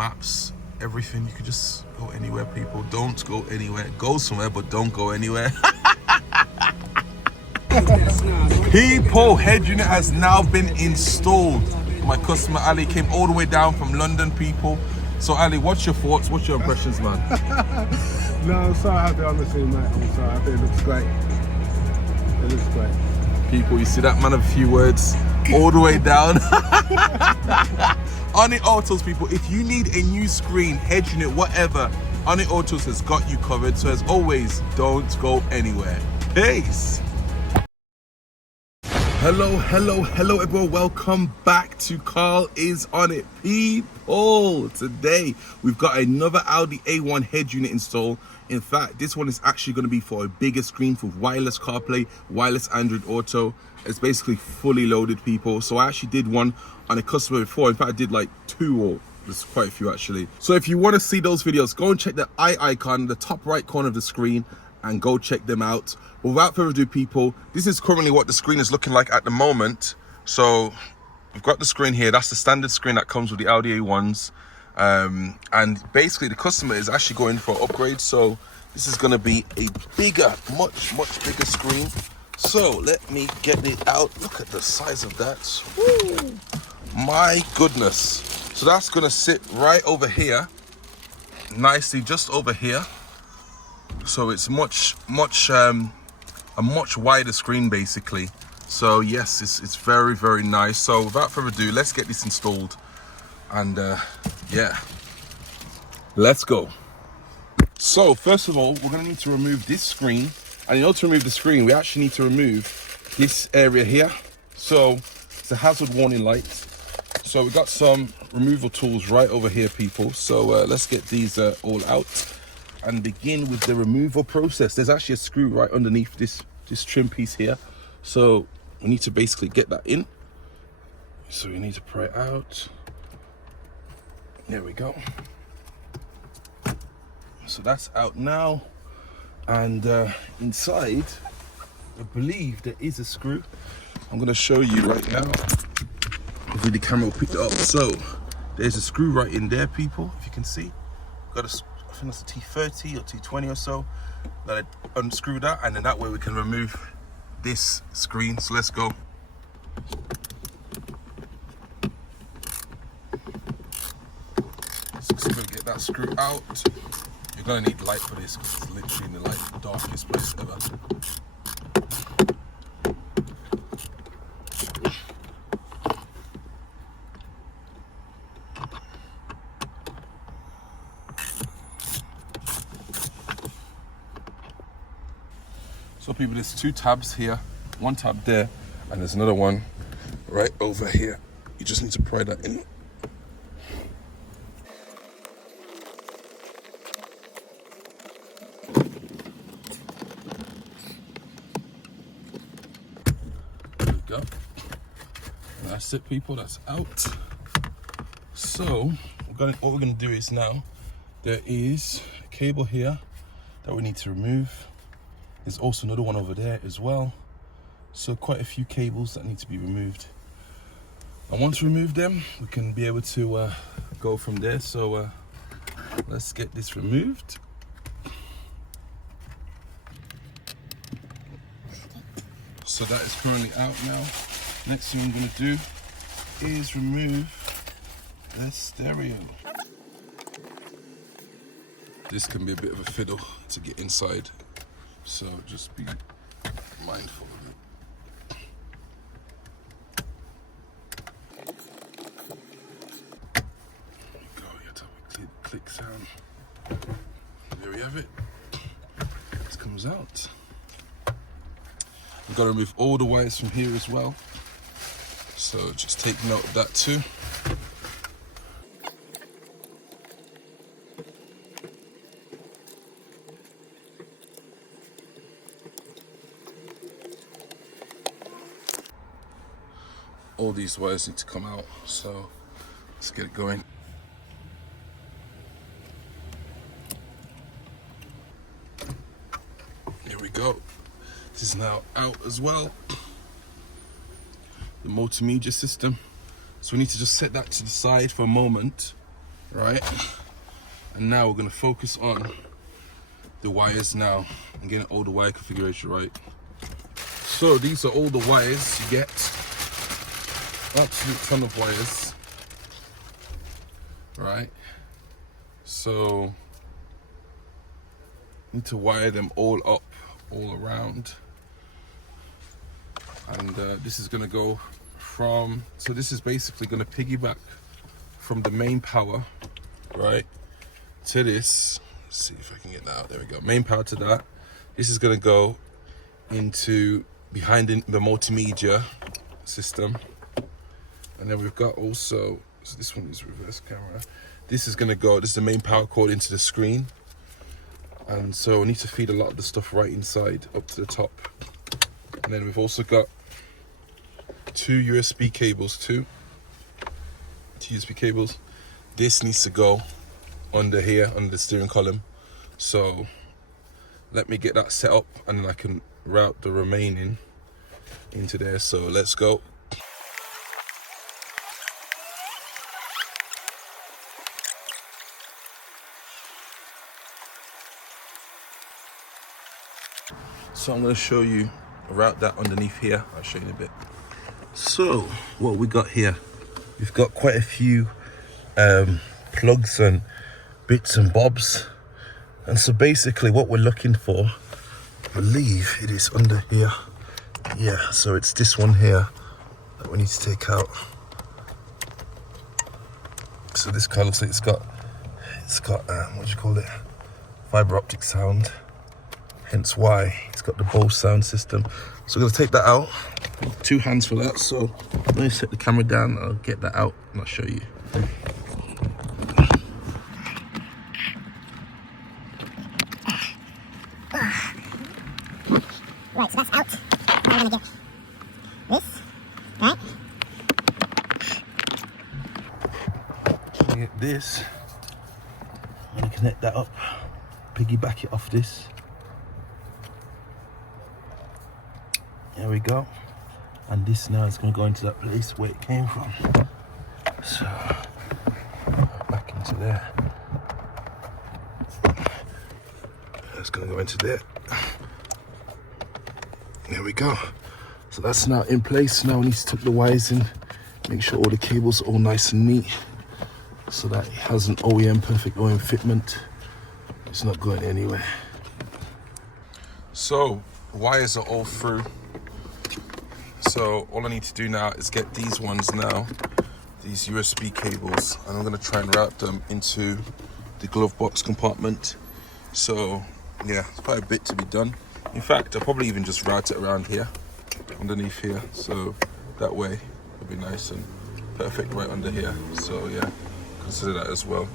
maps, everything. You can just go anywhere, people. Don't go anywhere. Go somewhere, but don't go anywhere. People, head unit has now been installed. My customer Ali came all the way down from London, people. So Ali, what's your thoughts? What's your impressions, man? No, I'm so happy, honestly, mate. I'm so happy. It looks great. It looks great. People, you see that man of a few words all the way down. ONIT Autos, people, if you need a new screen, head unit, whatever, ONIT Autos has got you covered. So as always, don't go anywhere. Peace. Hello everyone, welcome back to Carl is on it. People, today we've got another Audi A1 head unit installed. In fact, this one is actually going to be for a bigger screen for wireless CarPlay, wireless Android Auto. It's basically fully loaded, people. So I actually did one on a customer before. In fact, I did like two, or there's quite a few actually. So if you want to see those videos, go and check the icon, the top right corner of the screen, and go check them out. But without further ado, people, this is currently what the screen is looking like at the moment. So we've got the screen here. That's the standard screen that comes with the Audi A1s. And basically the customer is actually going for an upgrade. So this is going to be a bigger, much bigger screen. So let me get it out. Look at the size of that. Woo. My goodness. So that's going to sit right over here, nicely just over here. So it's a much wider screen basically. So yes, it's very nice. So without further ado, let's get this installed, and yeah, let's go. So first of all, we're gonna need to remove this screen, and in order to remove the screen, we actually need to remove this area here. So it's a hazard warning light. So we've got some removal tools right over here, people. So let's get these all out and begin with the removal process. There's actually a screw right underneath this trim piece here. So we need to basically get that in. So we need to pry it out. There we go. So that's out now. And inside, I believe there is a screw. I'm gonna show you right now. Hopefully the camera will pick it up. So there's a screw right in there, people, if you can see. Got a, I think that's a T30 or T20 or so. Let it unscrew that, and then that way we can remove this screen. So let's go. So we're gonna get that screw out. You're gonna need light for this because it's literally in the like darkest place ever. So people, there's two tabs here, one tab there, and there's another one right over here. You just need to pry that in. There we go. And that's it, people, that's out. So what we're gonna do is now, there is a cable here that we need to remove. There's also another one over there as well. So quite a few cables that need to be removed. And once we remove them, we can be able to go from there. So let's get this removed. So that is currently out now. Next thing I'm going to do is remove the stereo. This can be a bit of a fiddle to get inside. So just be mindful of it. There you go, you have to have a click sound. There we have it. This comes out. We've got to remove all the wires from here as well. So just take note of that too. All these wires need to come out, so let's get it going. Here we go. This is now out as well. The multimedia system. So we need to just set that to the side for a moment. right? And now we're gonna focus on the wires now and getting all the wire configuration right. So these are all the wires you get. Absolute ton of wires, right? So need to wire them all up, all around. And this is gonna go from, so this is basically gonna piggyback from the main power, right, to this. Let's see if I can get that out. There we go. Main power to that. This is gonna go into behind the multimedia system. And then we've got also, so this one is reverse camera. This is gonna go, this is the main power cord into the screen. And so we need to feed a lot of the stuff right inside up to the top. And then we've also got two USB cables too. Two USB cables. This needs to go under here, under the steering column. So let me get that set up and then I can route the remaining into there. So let's go. So I'm going to show you, route that underneath here. I'll show you in a bit. So what we got here, we've got quite a few plugs and bits and bobs. And so basically what we're looking for, I believe it is under here. Yeah, so it's this one here that we need to take out. So this car looks like it's got what do you call it? Fiber optic sound. Hence why it's got the Bose sound system. So we're gonna take that out. 2 hands for that. So let me set the camera down. I'll get that out and I'll show you. Right, so that's out. Now we're gonna get this, right? Get this. I'm gonna connect that up. Piggyback it off this. There we go. And this now is going to go into that place where it came from. So, back into there. It's going to go into there. There we go. So that's now in place. Now we need to tuck the wires in. Make sure all the cables are all nice and neat. So that it has an OEM, perfect OEM fitment. It's not going anywhere. So, wires are all through. So all I need to do now is get these ones now, these USB cables, and I'm gonna try and route them into the glove box compartment. So yeah, it's quite a bit to be done. In fact, I'll probably even just route it around here, underneath here. So that way it'll be nice and perfect right under here. So yeah, consider that as well.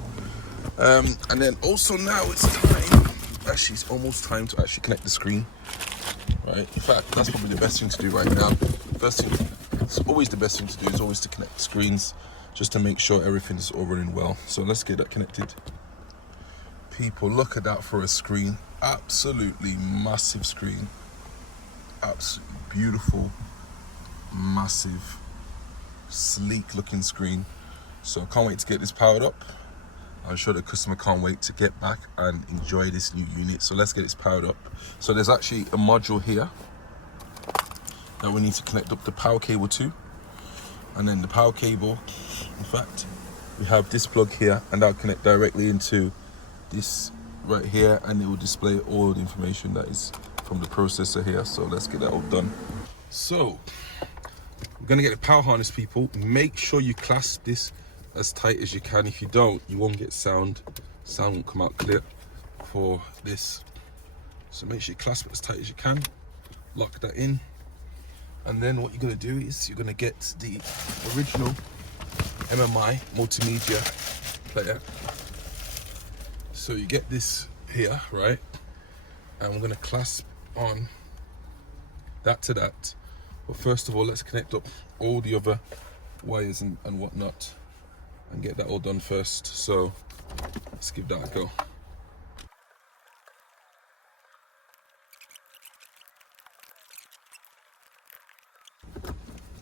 And then also now it's time, actually it's almost time to actually connect the screen. Right, in fact, that's probably the best thing to do right now. First thing, it's always the best thing to do is always to connect the screens, just to make sure everything is all running well. So let's get that connected. People, look at that for a screen. Absolutely massive screen. Absolutely beautiful, massive, sleek looking screen. So I can't wait to get this powered up. I'm sure the customer can't wait to get back and enjoy this new unit. So let's get this powered up. So there's actually a module here that we need to connect up the power cable to. And then the power cable, in fact, we have this plug here and that'll connect directly into this right here, and it will display all the information that is from the processor here. So let's get that all done. So we're gonna get the power harness, people. Make sure you clasp this as tight as you can. If you don't, you won't get sound. Sound won't come out clear for this. So make sure you clasp it as tight as you can. Lock that in. And then what you're gonna do is you're gonna get the original MMI multimedia player. So you get this here, right? And we're gonna clasp on that to that. But first of all, let's connect up all the other wires and whatnot and get that all done first. So let's give that a go.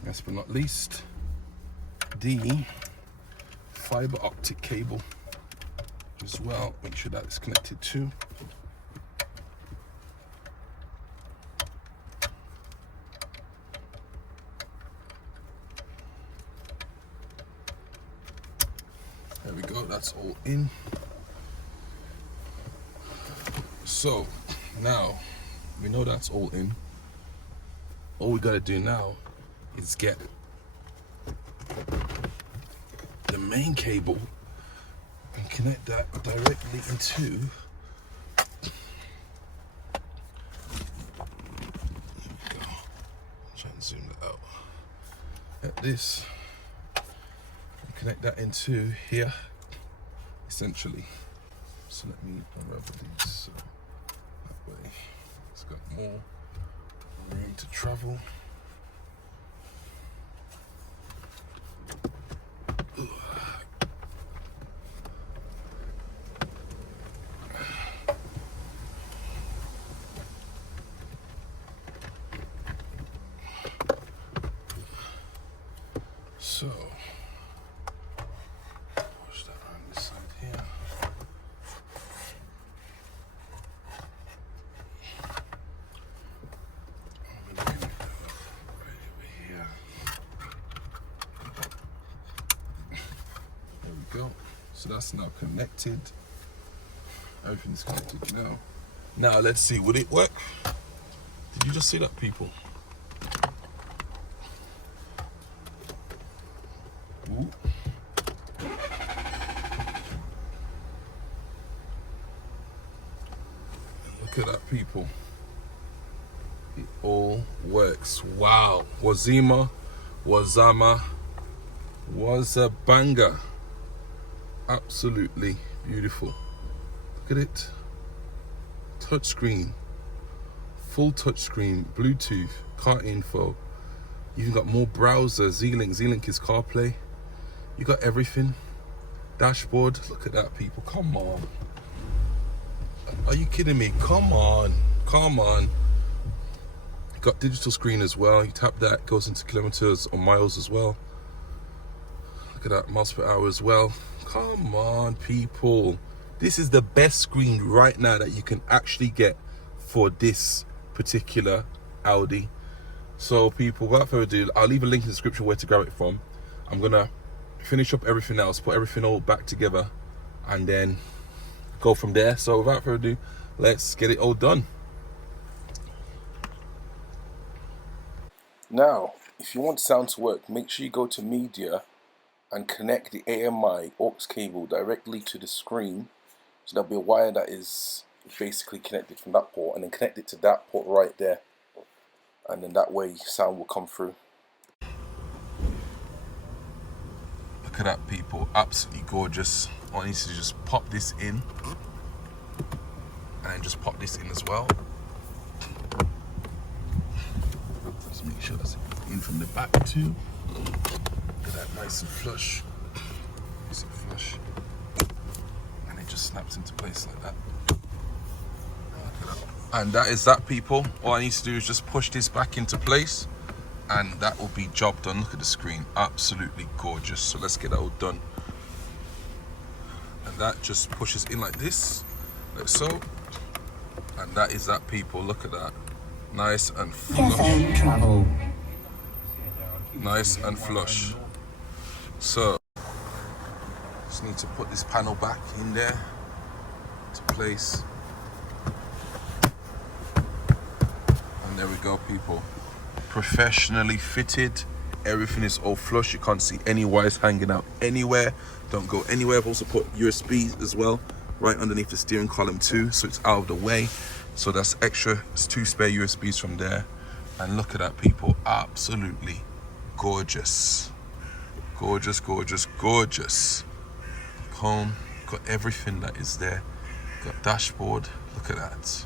Last but not least, the fiber optic cable. as well. Make sure that it's connected too. There we go, that's all in. So now we know that's all in. All we gotta do now is get the main cable and connect that directly into, here we go, try and zoom that out, at this, and connect that into here, essentially. So let me unravel these, so that way it's got more room to travel. So, push that around this side here. I'm going to connect that up right over here. There we go. So that's now connected. Everything's connected now. Now let's see, would it work? Did you just see that, people? Ooh. Look at that, people. It all works. Wow. Wazama was a banger. Absolutely beautiful. Look at it. Touchscreen. Full touchscreen. Bluetooth. Car info. You've got more browser. Z-Link is CarPlay. You got everything. Dashboard. Look at that, people. Come on. Are you kidding me? Come on. Come on. You got digital screen as well. You tap that, goes into kilometers or miles as well. Look at that, miles per hour as well. Come on, people. This is the best screen right now that you can actually get for this particular Audi. So people, without further ado, I'll leave a link in the description where to grab it from. I'm gonna finish up everything else, put everything all back together, and then go from there. So without further ado, let's get it all done. Now, if you want sound to work, make sure you go to media and connect the AMI aux cable directly to the screen. So there'll be a wire that is basically connected from that port, and then connect it to that port right there. And then that way sound will come through. Look at that, people, absolutely gorgeous. All I need to do is just pop this in, and just pop this in as well. Just make sure that's in from the back too. Look at that, nice and flush. Nice and flush. And it just snaps into place like that. And that is that, people. All I need to do is just push this back into place, and that will be job done. Look at the screen, absolutely gorgeous. So let's get that all done. And that just pushes in like this, like so. And that is that, people. Look at that, nice and flush. Nice and flush. So just need to put this panel back in there to place. There we go, people. Professionally fitted. Everything is all flush. You can't see any wires hanging out anywhere. Don't go anywhere. I've also put USB as well right underneath the steering column too, so it's out of the way. So that's extra. It's 2 spare USBs from there. And look at that, people. Absolutely gorgeous. Gorgeous, gorgeous, gorgeous. Home. Got everything that is there. Got dashboard. Look at that.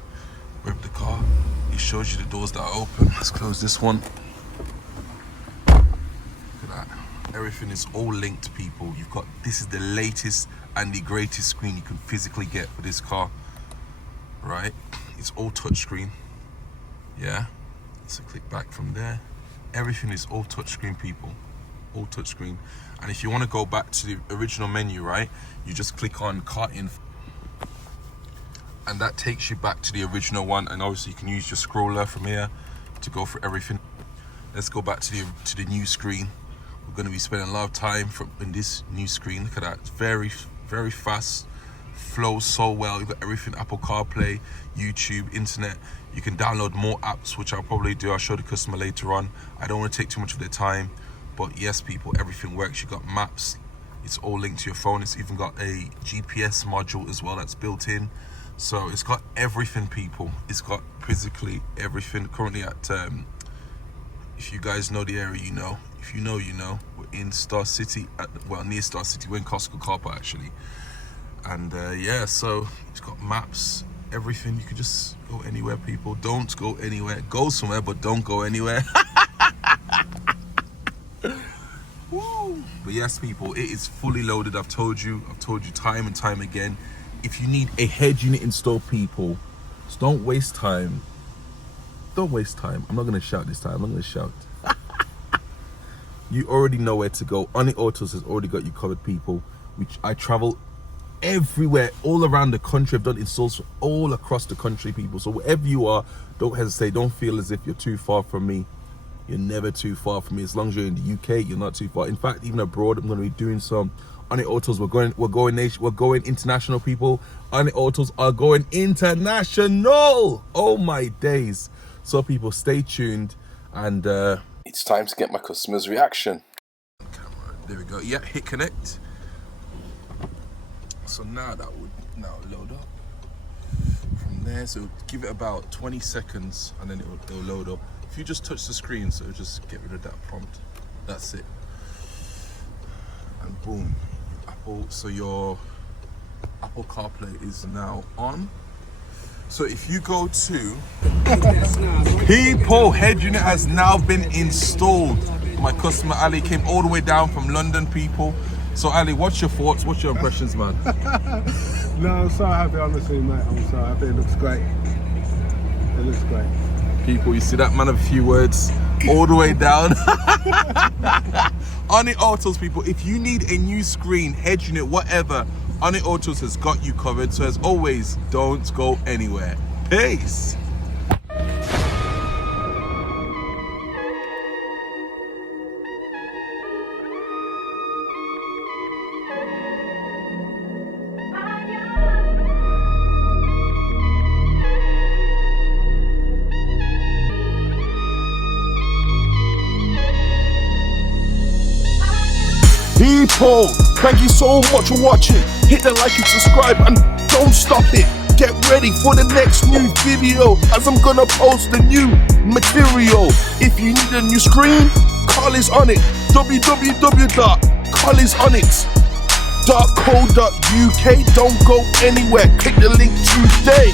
Grab the car. It shows you the doors that are open. Let's close this one. Look at that. Everything is all linked, people. You've got, this is the latest and the greatest screen you can physically get for this car, right? It's all touchscreen. Yeah. So click back from there. Everything is all touchscreen, people. all touchscreen. And if you want to go back to the original menu, right, you just click on cart info, and that takes you back to the original one. And obviously you can use your scroller from here to go for everything. Let's go back to the new screen. We're going to be spending a lot of time in this new screen. Look at that. It's very, very fast, flows so well. You've got everything: Apple Carplay, YouTube, internet. You can download more apps, which I'll probably do. I'll show the customer later on. I don't want to take too much of their time, but yes, people, everything works. You've got maps. It's all linked to your phone. It's even got a GPS module as well that's built in. So it's got everything, people. It's got physically everything. Currently at, if you guys know the area, you know. If you know, you know. We're in Star City, near Star City. We're in Costco car park, actually. And yeah, so it's got maps, everything. You can just go anywhere, people. Don't go anywhere. Go somewhere, but don't go anywhere. Woo. But yes, people, it is fully loaded. I've told you time and time again. If you need a head unit installed, people, just don't waste time. Don't waste time. I'm not going to shout this time. I'm not going to shout. You already know where to go. ONIT Autos has already got you covered, people. Which I travel everywhere, all around the country. I've done installs all across the country, people. So wherever you are, don't hesitate. Don't feel as if you're too far from me. You're never too far from me. As long as you're in the UK, you're not too far. In fact, even abroad, I'm going to be doing some ONIT Autos. We're going international, people. ONIT Autos are going international. Oh my days. So people, stay tuned, and it's time to get my customer's reaction. Camera, there we go. Yeah, hit connect. So now that would load up from there. So give it about 20 seconds, and then it'll load up. If you just touch the screen, so just get rid of that prompt. That's it. And boom, so your Apple CarPlay is now on. So if you go to people, head unit has now been installed. My customer Ali came all the way down from London, people. So Ali, what's your thoughts? What's your impressions, man? No, I'm so happy, honestly, mate. I'm so happy. It looks great. It looks great. People, you see that man of a few words all the way down. ONIT Autos, people, if you need a new screen, head unit, whatever, ONIT Autos has got you covered. So as always, don't go anywhere. Peace. People, thank you so much for watching. Hit the like and subscribe, and don't stop it. Get ready for the next new video, as I'm gonna post the new material. If you need a new screen, Carl is on it. www.carlisonit.co.uk. Don't go anywhere. Click the link today.